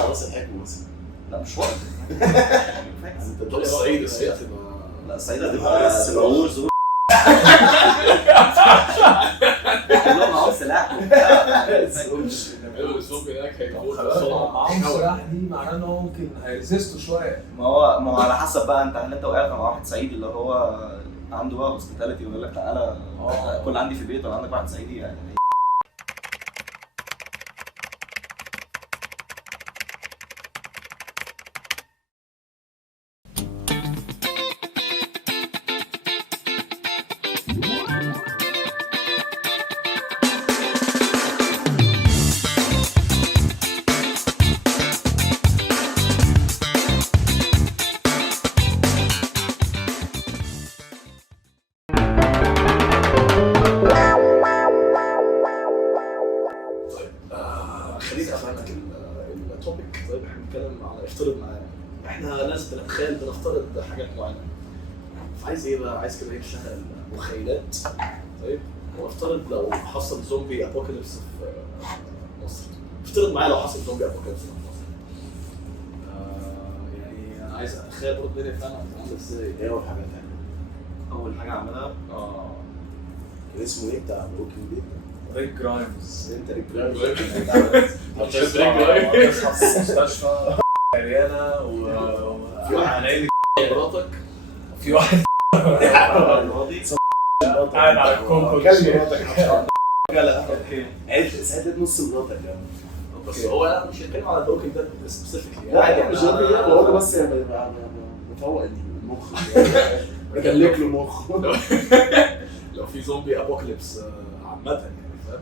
تطلع راس الحكمه مثلا. لا مش وقت انت تقول الصعيد لا الصعيد هتبقى سلوش زور كلهم معاهم سلاح الزومبي هناك هيموت معاهم سلاح دي معناه ان هو ممكن هيرزيستوا شويه. ما هو على حسب بقى هل انت وقعت مع واحد صعيدي اللي هو عنده بقى هوسبيتاليتي ويقول لك تعالى كل عندي في البيت ولا عندك واحد صعيدي يعني. خليني افهمك التوبيك. طيب احنا بنتكلم على افترض معايا احنا ناس بنفترض حاجات معينه، فعايز ايه بقى؟ عايز كده نشغل مخيلات. طيب وافترض لو حصل زومبي ابوكاليبس في مصر، افترض معايا لو حصل زومبي ابوكاليبس في مصر، يعني انا عايز اتخيل برضه الدنيا فعلا عامله ازاي. ايه اول حاجه تعملها؟ اول حاجه اعملها كان اسمه ايه بتاع بروكن بيت؟ ريك جرايمز. انت رجال تصحى في المستشفى عريانه في واحد مراتك، في واحد قاعد على الكومبو ساعتها نص مراتك يعني. بس هو انا مش هتكلم على بروكن ده سبيسيفيكلي لا يعني مش هو بس مفوق المخ بجلك له مخ. لو في زومبي ابوكاليبس عامه يعني فاهم.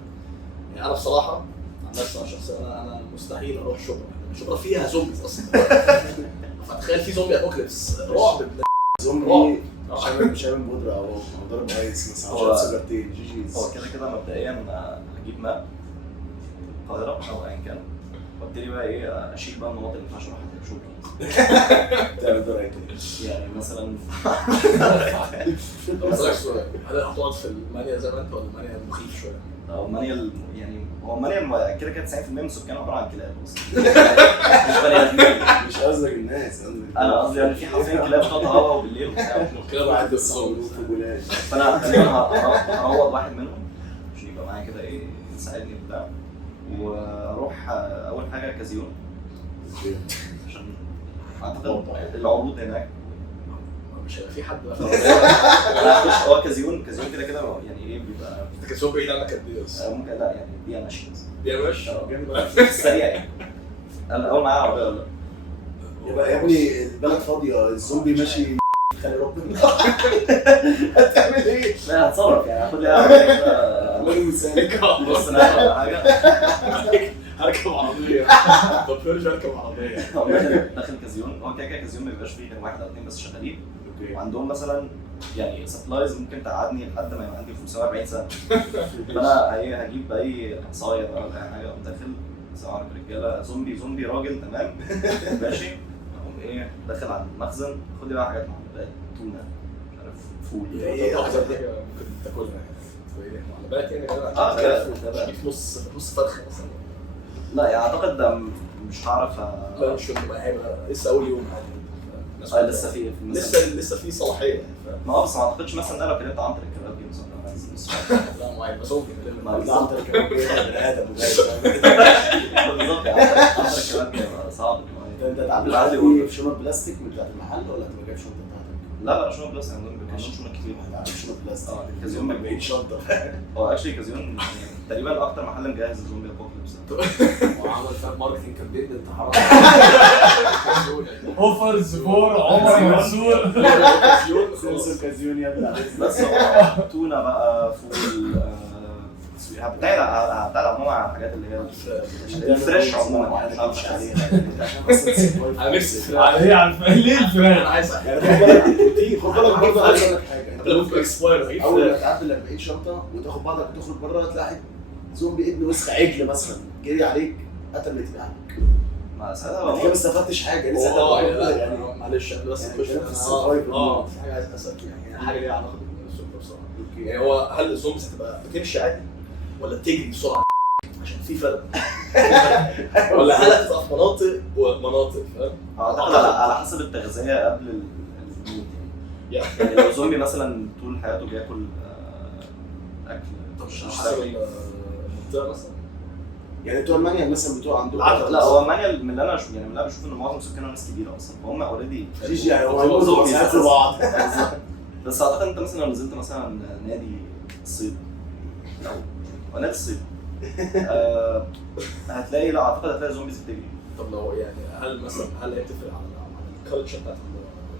يعني انا بصراحه عن نفسي شخصيا انا مستحيل اروح شبرا فيها زومبيز اصلا. فتخيل في زومبي ابوكاليبس رعب زومبي شامل بودره او ضرب ايس مثلا عشان سيجارتين جيجيز. هو كده مبدئيا هجيب ماب القاهره او ايا كان وابتدي بقى ايه اشيل بقى المناطق اللي ما ينفعش اروحها شوبينج. تعمل ده ايه؟ يعني مثلا اسالك سؤال، هل هتقعد في المانيا زي ما انت ولا المانيا مخيف شويه؟ او المانيا يعني هو المانيا كده 90% من السكان عباره عن كلاب اصلا. مش بني ادمين. مش قصدك الناس، انا قصدي يعني في حرفيا كلاب تتهوى وبالليل وبتاع. كده بعد الصوم في بولاد. فانا هروض واحد منهم عشان يبقى معايا كده ايه يساعدني وبتاع، واروح اول حاجه كازيون عشان اعتقد العروض هناك مش هيبقى في حد بقى. لا مش هو كازيون كده يعني ايه بيبقى انت كسوق بعيد عنك قد ايه بس؟ ممكن لا يعني دي ماشي دي يا باشا في السريع يعني. انا اول معايا عربيه ولا يبقى يا ابني البلد فاضيه الزومبي ماشي خلي ربنا. هتعمل ايه؟ لا هتصرف يعني هاخد لي عربيه كده راجل مثالي. بص انا ولا حاجه هركب عربيه. طب فيرج هركب عربيه. داخل كازيون. هو كده كازيون ما بيبقاش فيه غير واحد او اثنين بس شغالين، اوكي. وعندهم مثلا يعني سبلايز ممكن تقعدني لحد ما يبقى عندي 540 سنه. فانا هجيب اي عصايه بقى ولا اي حاجه اقوم داخل سواء رجاله زومبي راجل تمام ماشي. اقوم ايه داخل على المخزن خد لي بقى حاجات معلبات تونه مش عارف فول ايه اكتر حاجه ممكن تاكلها يعني؟ معلبات يعني كده في نص فرخه مثلا. لا يعني اعتقد ده مش هعرف لا مش هيبقى لسه اول يوم عادي. لسه في لسه في صلاحيه يعني ما هو بس ما اعتقدش مثلا انا لو كلمت عنتر الكباب دي مثلا لا معين بس ممكن ما انت كمان بني ادم بالظبط عنتر الكباب دي صعب. انت تعمل في شنط بلاستيك من بتاعت المحل ولا انت ما جايب شنطه بتاعتك؟ لا شنط بلاستيك عندهم شنط كتير. ما تعرفش شنط بلاستيك. كازيون ما بقيت شنطه. هو اكشلي كازيون تقريبا اكتر محل مجهز الزومبي ابوكاليبس. وعمل فاهم ماركتنج كامبين انتحارات اوفرز فور عمر منصور. سنسور كازيون يا ابني. بس هو تونه بقى فول هبتعد عموما على الحاجات اللي هي الفريش عموما يعني مش عليها انا نفسي عليه على ليه الفراخ. انا عايز خد بالك برضه عايز اقول لك حاجه. قبل ما اكسباير اول ما تعدي ال 40 شنطه وتاخد بعضك وتخرج بره تلاقي زومبي ابن وسخ عجل مثلا جري عليك قتل اللي تبعك. ما ساعتها انت ما استفدتش حاجه لسه يعني معلش انا بس يعني في حاجه عايز اسالك يعني حاجه ليها علاقه بالزومبي بصراحه. يعني هو هل الزومبيز هتبقى بتمشي عادي ولا بتجري بسرعه؟ عشان في فرق ولا هل هتبقى في مناطق ومناطق فاهم؟ اعتقد على حسب التغذيه قبل الموت يعني لو زومبي مثلا طول حياته بياكل اكل طب مش مش حسب صحي. المنطقه مثلا. يعني بتوع المانيال مثلا بتوع عندهم لا هو مانيال من اللي انا يعني من اللي انا بشوف ان معظم سكانها ناس كبيره اصلا فهم اوريدي جيجي يعني هو هيموتوا بس هياكلوا بعض. بس اعتقد انت مثلا لو نزلت مثلا نادي الصيد او نادي الصيد هتلاقي لا اعتقد هتلاقي زومبيز بتجري. طب لو يعني هل هي تفرق عن الكالتشر بتاعت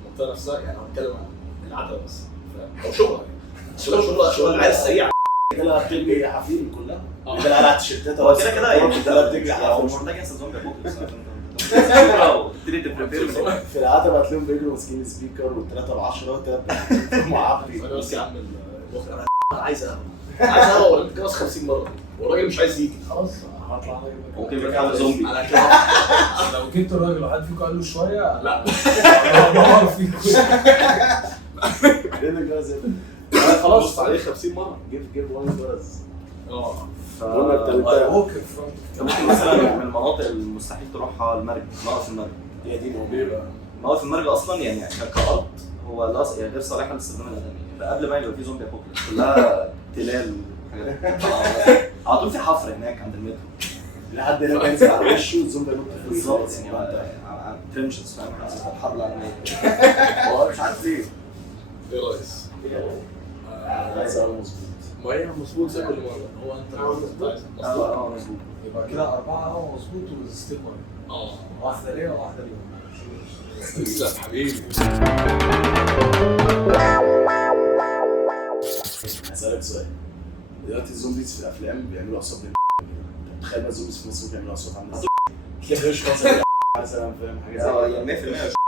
المنطقه نفسها؟ يعني انا بتكلم عن العتبه بس او شغل شغل العيال السريعه كده بتجري حافين كلها كده على التيشيرتات هو كده كده يعني كلها بتجري هو مش حافين. محتاج يحصل زومبي ابوكاليبس تبتدي تبريبير في العتبه هتلاقيهم بيجروا ماسكين سبيكر والثلاثه ب 10 وثلاثه معبي. انا بس يا عم انا عايز قهوه ولا بتجوز 50 مره والراجل مش عايز يجي. خلاص هطلع انا اجيب لك. ممكن يبقى زومبي. انا كده لو جبت الراجل وحد فيكم قال له شويه لا هدور فيكم. ايه اللي جاز خلاص عليه 50 مره. جيب وان جاز. ممكن ممكن مثلا من المناطق المستحيل تروحها المرج موقف المرج. هي دي بيبقى موقف المرج اصلا يعني كارض هو يعني غير صالحه للاستخدام الادمي قبل ما يبقى في زومبي ابوكاليبس كلها تلال وحاجات على طول في حفر هناك عند المترو لحد هنا بينزل على وشه الزومبي ينط فيه. بالظبط يعني ترنشز فاهم الحرب العالميه هو مش عارف ليه. ايه رئيس؟ عايز اقول مظبوط. ما هي مظبوط زي كل مره. هو انت عايز مظبوط. مظبوط. يبقى كده 4 مظبوط وستيب 1. واحده ليا وواحده ليهم. لا حبيبي. هسألك سؤال. دلوقتي الزومبيز في الافلام بيعملوا اصوات تخيل بقى الزومبيز في مصر بيعملوا اصوات عامله ازاي؟ تلاقي مش مثلا فاهم حاجه زي كده. يعني 100%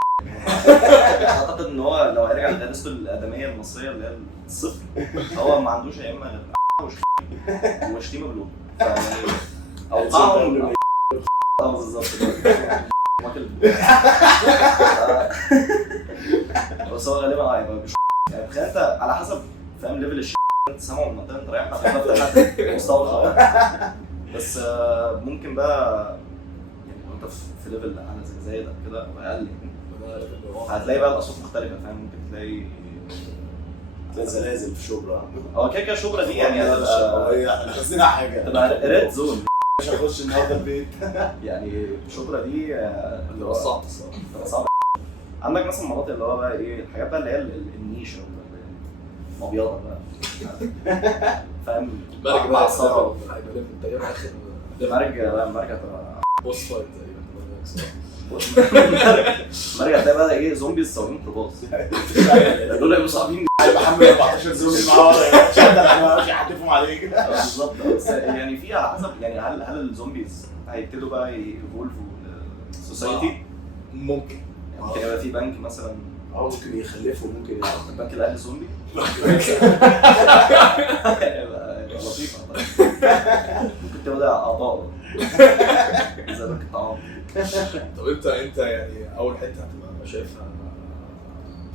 اعتقد ان هو لو هيرجع لدراسته الادميه المصريه اللي هي الصفر هو ما عندوش يا اما غير وشتيمه بلون او طعم بالظبط بس هو غالبا هيبقى يعني تخيل انت على حسب فاهم ليفل الشيء انت سامعه من المنطقه انت رايح هتبقى مستوى بس ممكن بقى يعني لو انت في ليفل اعلى زي ده كده او اقل هتلاقي بقى الاصوات مختلفه فاهم ممكن تلاقي زلازل في شبرا. هو كده شبرا دي يعني احنا حاسين حاجه تبقى ريد زون مش هخش النهارده البيت. يعني شبرا دي اللي صعب الصراحه. صعب. عندك مثلا مناطق اللي هو بقى ايه الحاجات بقى اللي هي النيشه مبيضه بقى فاهم مرج مع بقى الصراحه هيبقى تقريبا اخر مرج هتبقى بوس فايت مرج هتلاقي بقى ايه زومبيز سواقين ميكروباص دول هيبقوا صعبين هيبقى حمل 14 زومبي معاه شغل مش هيحدفهم عليك. بالظبط. بس يعني في على حسب يعني هل الزومبيز هيبتدوا بقى يفولفوا للسوسايتي ممكن ممكن يبقى في بنك مثلا ممكن يخلفوا ممكن البنك الاهلي زومبي يبقى لطيفه ممكن تبدا اعضاء زي بنك الطعام. طب انت يعني اول حته هتبقى شايفها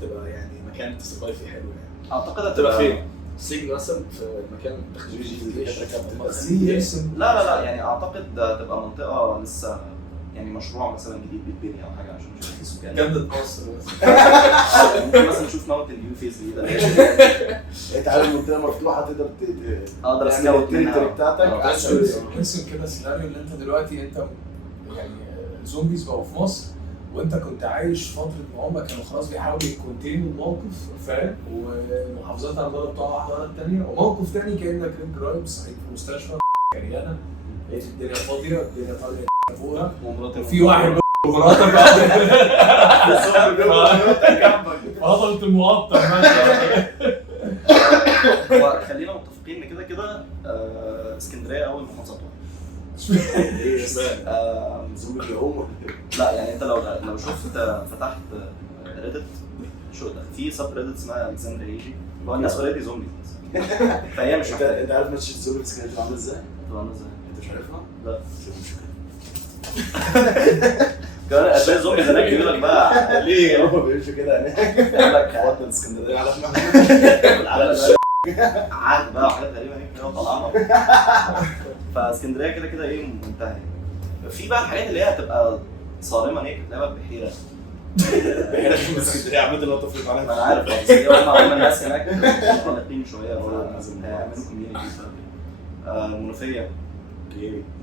تبقى يعني مكان تسرفايف فيه حلو يعني اعتقد هتبقى فين؟ السجن مثلا في مكان لا يعني اعتقد هتبقى منطقه لسه يعني مشروع مثلا جديد بيتبني او حاجه عشان نشوف فيه سكان جنة مصر ممكن مثلا نشوف ماونتن فيو فيس جديده انت عارف المنطقه مفتوحه تقدر اقدر يعني اسكاوت التريتوري بتاعتك ارسم كده سيناريو اللي انت دلوقتي انت يعني زومبيز بقوا في مصر وانت كنت عايش فتره ما هم كانوا خلاص بيحاولوا يكونتينوا الموقف فاهم ومحافظات عماله بتقع واحده ورا الثانيه وموقف ثاني كانك ريد جرايم صحيح في مستشفى عريانه لقيت الدنيا فاضيه الدنيا فاضيه ابوها وفي واحد مراتك فضلت المقطع خلينا متفقين ان كده اسكندريه اول محافظه ايه زومبي هم لا يعني انت لو شفت فتحت ريدت شو ده في سب ريدت اسمها الكسندريا يجي هو الناس اوريدي زومبي فهي مش انت عارف ماتش الزومبي في اسكندريه عامله ازاي؟ انت مش عارفها؟ لا مش كده كمان هتلاقي زومبي هناك يقول لك بقى ليه هم بيمشوا كده هناك؟ يقول لك وطن اسكندريه على عاد بقى وحاجات غريبه هيك طالعه فاسكندريه كده ايه منتهيه في بقى الحاجات اللي هي هتبقى صارمه ليك هتلاقيها بحيره. بحيره في اسكندريه عامه اللي اتفق ما عليها. انا عارف بس هي هم الناس هناك مغلقين شويه هيعملوا كوميونيتيز. المنوفيه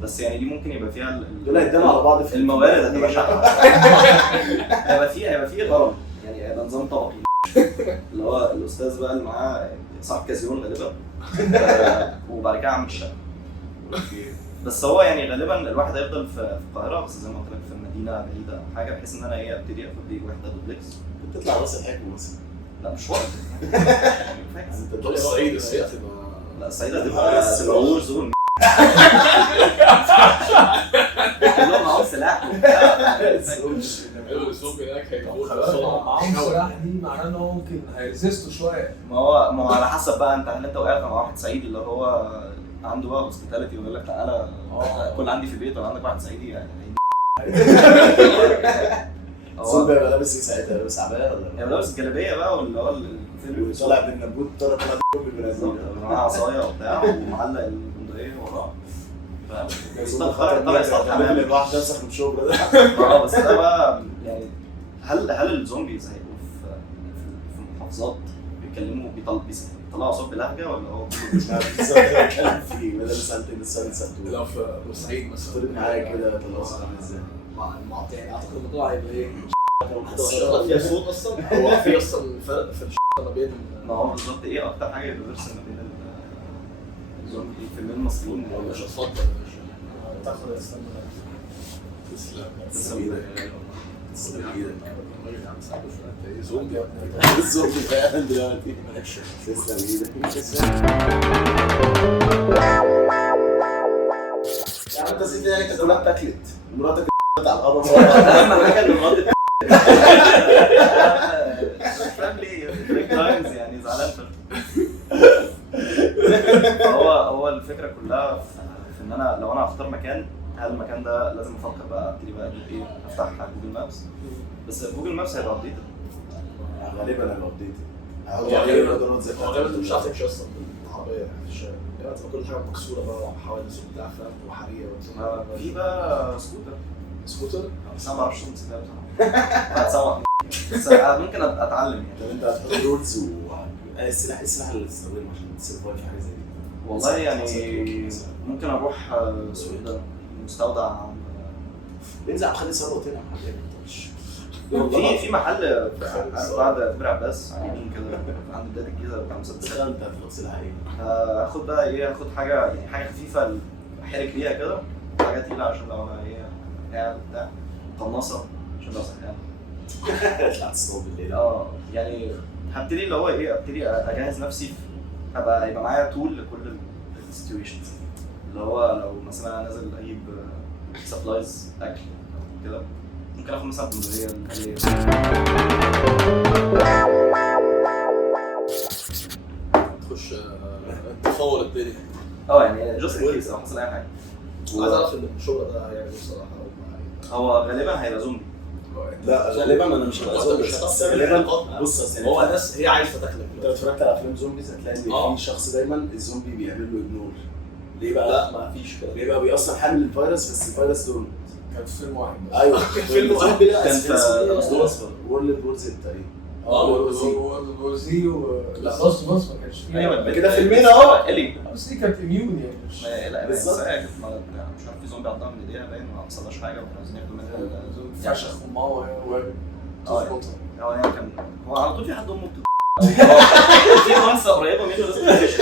بس يعني دي ممكن يبقى فيها دول هيدانوا على بعض في الموارد هتبقى شحنه. هيبقى فيه غرض يعني هيبقى نظام طبقي اللي هو الاستاذ بقى اللي معاه صاحب كازيون غالبا وبعد كده عامل الشقه. بس هو يعني غالبا الواحد هيفضل في القاهره بس زي ما قلت لك في المدينه بعيده او حاجه بحيث ان انا ايه ابتدي اخد لي وحده دوبلكس. تطلع راس الحكم مثلا. لا مش وقت انت طب الصعيد هتبقى لا الصعيد هتبقى سلوور زون كلهم معاهم سلاح الزوم هناك هيكون معاهم سلاح دي معناه ان هو ممكن هيرزستوا شويه. ما هو على حسب بقى انت هل انت وقعت مع واحد صعيدي اللي هو عنده بقى هوسبيتاليتي ويقول لك تعالى كل عندي في البيت ولا عندك واحد صعيدي يعني الزوم بيبقى لابس ايه ساعتها؟ لابس عبايه ولا؟ هي لابس الجلابيه بقى واللي هو طالع بالنبوت طالع بالبنزين معاه عصايه وبتاع ومعلق البندقيه وراه. طبعا الواحد نفسك من الشغل ده. بس ده بقى يعني هل الزومبيز هيبقوا في محافظات بيتكلموا بيطلعوا صوت بلهجه ولا هو بالظبط انا بتكلم فيه بدل سالتني السؤال سالته لو في بورسعيد مثلا اختلط معايا كده طلعوا صوت عامل ازاي؟ مع يعني اعتقد الموضوع هيبقى ايه؟ هتبقى فيها صوت اصلا هو في اصلا فرق في ما بين ما هو بالظبط ايه اكتر حاجه يدرس ما بين الزومبي في المصريين مش هتفضل تاخد استنى تسلم ايدك تسلم ايدك زومبي الزومبي فعلا دلوقتي تسلم ايدك يا عم انت زيد يعني انت كلها اتاكلت مراتك على الهضم اهم حاجه ان مراتك فاميلي كرايمز يعني زعلان هو الفكره كلها في ان انا لو انا هختار مكان هل المكان ده لازم افكر بقى ابتدي بقى اجيب ايه افتح جوجل مابس بس جوجل مابس هيبقى ابديتد غالبا انا ابديتد غالبا انت مش عارف تمشي اصلا بالعربيه في الشارع دلوقتي كل حاجه مكسوره بقى وحوادث وبتاع فاهم وحريه في بقى سكوتر بس انا ما بعرفش امسكها بصراحه هتسوق بس ممكن اتعلم يعني. طب انت هتحط رولز السلاح اللي تستخدمه عشان تسرفايف في حاجه زي دي؟ والله يعني ممكن اروح السويدان مستودع ننزل على خالد ثروت هنا في محل بعد كبر عباس على اليمين كده عند بدايه الجيزه بتاع مسدسات. انت هتغسل عليه هاخد بقى ايه هاخد حاجه يعني حاجه خفيفه احرك بيها كده حاجه تقيله عشان لو انا ايه قاعد بتاع قناصه عشان لو سخان اطلع تصطاد بالليل. يعني هبتدي اللي هو ايه ابتدي اجهز نفسي يبقى معايا طول لكل السيتويشنز اللي هو لو مثلا نازل اجيب سبلايز اكل كده ممكن اخد مثلا بندقيه تخش تفور الدنيا يعني جاست ان كيس لو حصل اي حاجه. عايز اعرف ان الشغل ده هيعمل بصراحه هو غالبا هيبقى زومبي. لا غالبا انا مش هبقى زومبي غالبا. بص هو الناس هي عايزه تاكلك. انت لو اتفرجت على افلام زومبيز هتلاقي ان في شخص دايما الزومبي بيعمل له اجنور. ليه بقى؟ لا ما فيش كده. ليه بقى؟ بيأصلا حامل الفيروس بس الفيروس دول كان في فيلم واحد ايوه فيلم واحد كان في اصفر وورلد وور زد تقريبا وورزي لا بص ما كانش فيه ايوه كده فيلمين اهو الي بس دي كانت اميون يعني مش لا بالظبط. مش عارف في زومبي عضها من ايديها باين ما حصلهاش حاجه وكانوا عايزين ياكلوا منها فشخ امها وهي هو يعني كان هو على طول في حد امه في منصه قريبه منه لازم تكتشف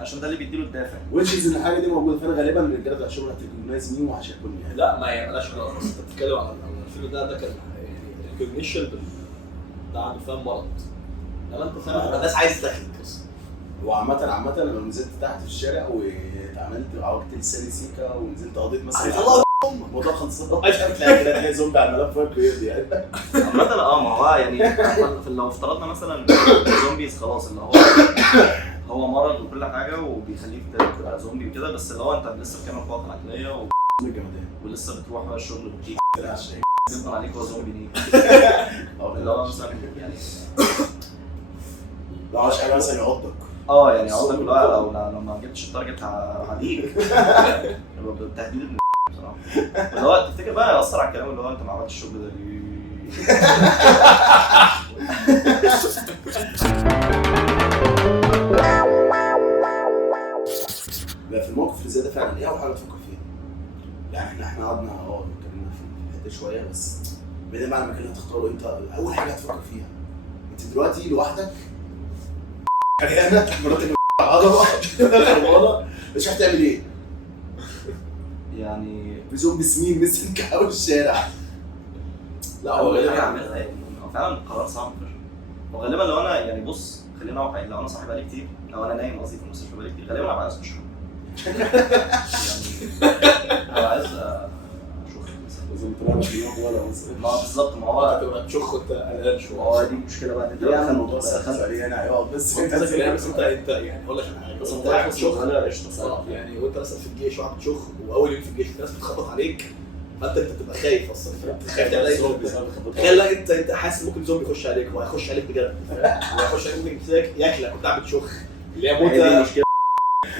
عشان ده اللي بيديله الدافع. ويتشز ان الحاجه دي موجوده فانا غالبا الرجاله بتاع الشغل هتريكوجنايز مين وهشكلني يعني. لا ما هي مالهاش علاقه بس انت بتتكلم عن الفيلم ده كان يعني ريكوجنيشن ده عنده فاهم مرض. لما انت فاهم الناس عايزه تاكلك بس. وعامة لو نزلت تحت في الشارع واتعملت عوجت لساني سيكا ونزلت قضيت مثلا الموضوع خلصان تلاقي زومبي على الملف فاهم بيرد يعني. عامة ما هو يعني لو افترضنا مثلا الزومبيز خلاص اللي هو مرض وكل حاجة وبيخليك تبقى زومبي وكده بس اللي هو انت لسه بتعمل قوة العقلية ولسه بتروح بقى الشغل وبتيجي يفضل عليك هو زومبي ليه؟ اللي هو مثلا يعني لو عايش حاجة مثلا يعضك يعني عضك لو ما جبتش التارجت هعديك يبقى بالتهديد بصراحة. اللي هو تفتكر بقى يأثر على الكلام اللي هو انت ما عملتش الشغل ده ليه؟ لا في الموقف اللي زي ده فعلا ايه اول حاجه تفكر فيها؟ يعني احنا قعدنا اتكلمنا في الحته شويه بس بعدين بعد ما كنا هتختاروا انت اول حاجه هتفكر فيها انت دلوقتي لوحدك عريانه مراتك عضله مش هتعمل ايه؟ يعني في زومبي سمين لسه كحول الشارع. لا هو هو غالبا غالبا هعملها يعني هو فعلا قرار صعب فشخ. وغالبا لو انا يعني بص خلينا واقعيين، لو انا صاحي بقالي كتير، لو انا نايم قصدي في المستشفى بقالي كتير، غالبا هبقى عايز اشرب. يعني هبقى عايز اشوف مثلا. لازم تلعب في يوم ولا مثلا. ما بالظبط، ما هو هتبقى تشخ وانت قلقان شويه. ما هو دي المشكله بقى ان انت يعني دخلت الموضوع سهل عليه انا هيقعد بس انت انت يعني اقول لك على حاجه، بس انت انت رايح رايح تشخ قشطه يعني وانت مثلا في الجيش وقاعد تشخ واول يوم في الجيش الناس بتخبط عليك، فانت بتبقى خايف اصلا، خايف تعمل اي زومبي. تخيل انت حاسس ممكن زومبي يخش عليك، هو هيخش عليك بجد، وهيخش عليك ممكن يمسكك ياكلك وانت قاعد بتشخ اللي هي هي دي موتة. المشكله.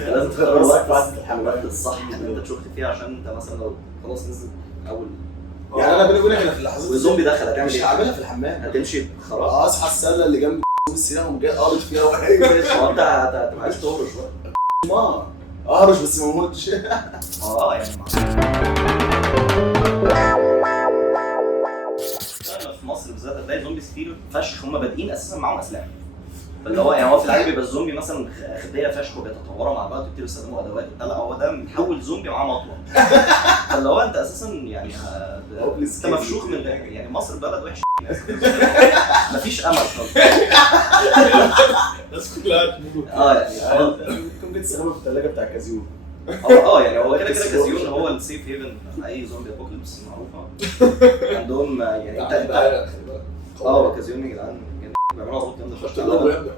لازم تختار الوقت بعد الحمام الوقت الصح اللي انت تشوف فيه، عشان انت مثلا لو خلاص نزل اول يعني انا بيني وبينك انا في اللحظات والزومبي دخل هتعمل مش ايه؟ هعملها في الحمام. هتمشي خراب. اصحى السله اللي جنب السينما وقوم جاي قابض فيها وهي ماشي. هو انت هتبقى عايز تهرش بقى. ما اهرش بس ما اموتش. يعني في مصر بالذات هتلاقي زومبيز كتير فشخ هم بادئين اساسا معاهم اسلحه. فاللي هو يعني هو في العادي بيبقى الزومبي مثلا خديه فشخ وبيتطوروا مع بعض ويبتدوا يستخدموا ادوات. لا هو ده متحول زومبي معاه مطوه. فاللي هو انت اساسا يعني انت مفشوخ من يعني مصر بلد وحش. مفيش امل خالص. الناس كلها تموت. يعني ممكن بتستخدمها في الثلاجه بتاع كازيون. يعني هو كده كازيون هو السيف هيفن اي زومبي ابوكاليبس معروفه. عندهم يعني انت كازيون يا جدعان بيعملوا عروض جامده فشخ. اللوجو يا ابني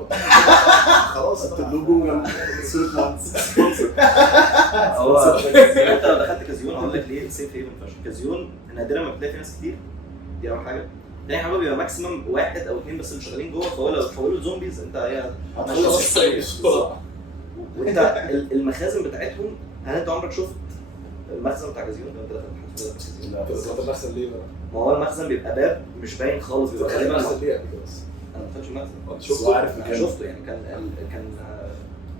خلاص حط اللوجو جنب صوره مانس. هو انت لو دخلت كازيون هقول لك ليه سيف هيفن فشخ. كازيون نادرا ما بتلاقي فيه ناس كتير، دي اول حاجه. تاني حاجه بيبقى ماكسيمم واحد او اثنين بس اللي شغالين جوه، فهو لو تحولوا زومبيز انت هي وانت المخازن بتاعتهم. هل انت عمرك شفت المخزن بتاع كازيون؟ انت دخلت كازيون؟ لا بس انت المخزن ليه بقى؟ ما هو المخزن بيبقى باب مش باين خالص، بيبقى غالبا المخزن ليه قبل كده بس؟ انا ما دخلتش المخزن. شفته عارف انا مكانه. شفته يعني كان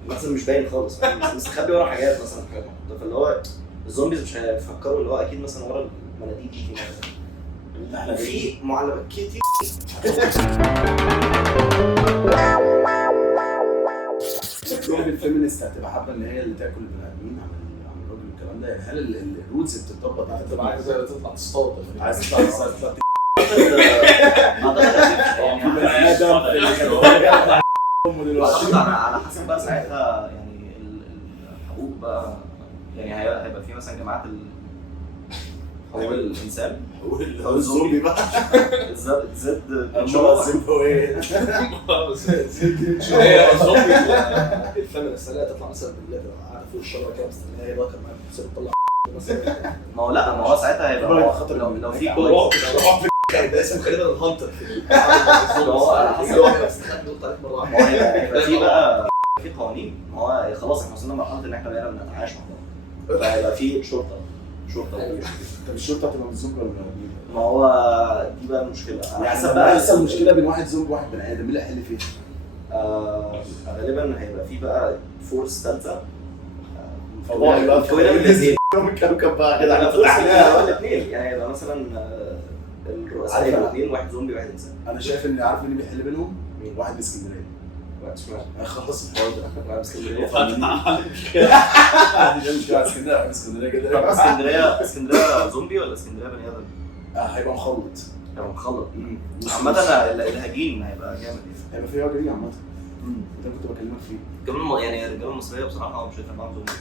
المخزن مش باين خالص، مستخبي ورا حاجات مثلا حاجات محطوطه. فاللي هو الزومبيز مش هيفكروا اللي هو اكيد مثلا ورا المناديل دي مثلا في معلبات كتير. الزومبي الفيمينست هتبقى حابه ان هي اللي تاكل البني ادمين عن الراجل والكلام ده. يعني هل الروتس بتطبق على تبقى عايزه تطلع تصطاد عايز تطلع اعتقد على حسب بقى ساعتها يعني الحقوق بقى. يعني هيبقى في مثلا جماعات حقوق الانسان او الزومبي بقى زد الزومبي هي الزومبي الفيمينست اللي تطلع مثلا بالليل قاعده فوق الشجره كده مستنيه هي واقفه معاك بتطلع مثلا. ما هو لا، ما هو ساعتها هيبقى لو في كويس ده اسمه غالبا الهانتر. هو على حسب اللي هو بيستخبى ينط عليك مره ما واحده. هو هيبقى في بقى في قوانين. ما هو خلاص احنا وصلنا لمرحله ان احنا بقينا بنتعايش مع بعض، فهيبقى في شرطه. طب الشرطه هتبقى من الزومبي ولا من ما هو دي بقى المشكله على حسب بقى يحصل مشكله بين واحد زومبي وواحد بني ادم، مين اللي هيحل فيها؟ غالبا هيبقى في بقى فورس ثالثه. فوضى بقى فوضى الاثنين كوكب بقى كده انا فتحنا الاثنين. يعني هيبقى مثلا الرؤساء يبقوا اثنين، واحد زومبي وواحد انسان. انا شايف ان عارف مين اللي بيحل بينهم؟ مين؟ واحد من اسكندريه. اشمعنى؟ خلاص الحوار ده واحد من اسكندريه. دي مشكله اسكندريه. اسكندريه كده اسكندريه زومبي ولا اسكندريه بني ادم؟ هيبقى مخلط. هيبقى مخلط. عامة الهجين هيبقى جامد. هيبقى فيه راجل عامة. ده كنت بكلمك فيه. كمان يعني الرجاله المصريه بصراحه مش هينفع معاهم زومبي.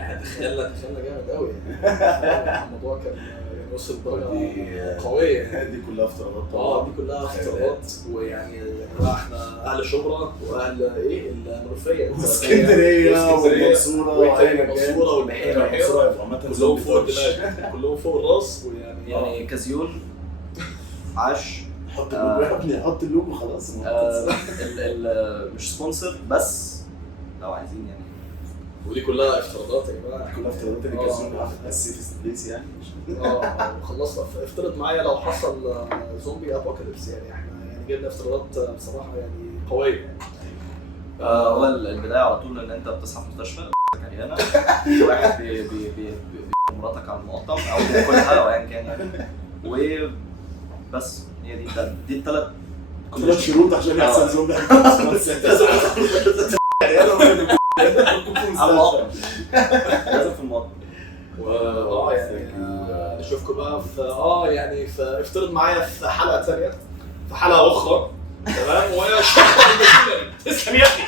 احنا تخيلنا جامد قوي يعني. الموضوع كان وصل لدرجه قويه. دي كلها افتراضات. دي كلها افتراضات. ويعني احنا اهل شبرا واهل ايه المنوفيه اسكندريه والمنصوره والمنصوره والبحيره كلهم فوق الدماغ. كلهم فوق الراس. يعني كازيون عاش. حط اللوجو يا ابني، حط اللوجو خلاص. مش سبونسر بس لو عايزين يعني ودي كلها افتراضات يا جماعه. كلها افتراضات ان الكازون السيفست بليس يعني. خلصنا. افترض معايا لو حصل زومبي ابوكاليبس، يعني احنا يعني جبنا افتراضات بصراحه يعني قويه يعني. هو البدايه على طول ان انت بتصحى في مستشفى عيانه، في واحد مراتك على المقطم او بياكلها او ايا كان يعني، وبس. هي دي الثلاث شروط عشان يحصل زومبي. لازم في المقطم. يعني نشوفكم بقى في يعني في افترض معايا في حلقه ثانيه، في حلقه اخرى، تمام. وشكرا جزيلا، تسلم يا اخي.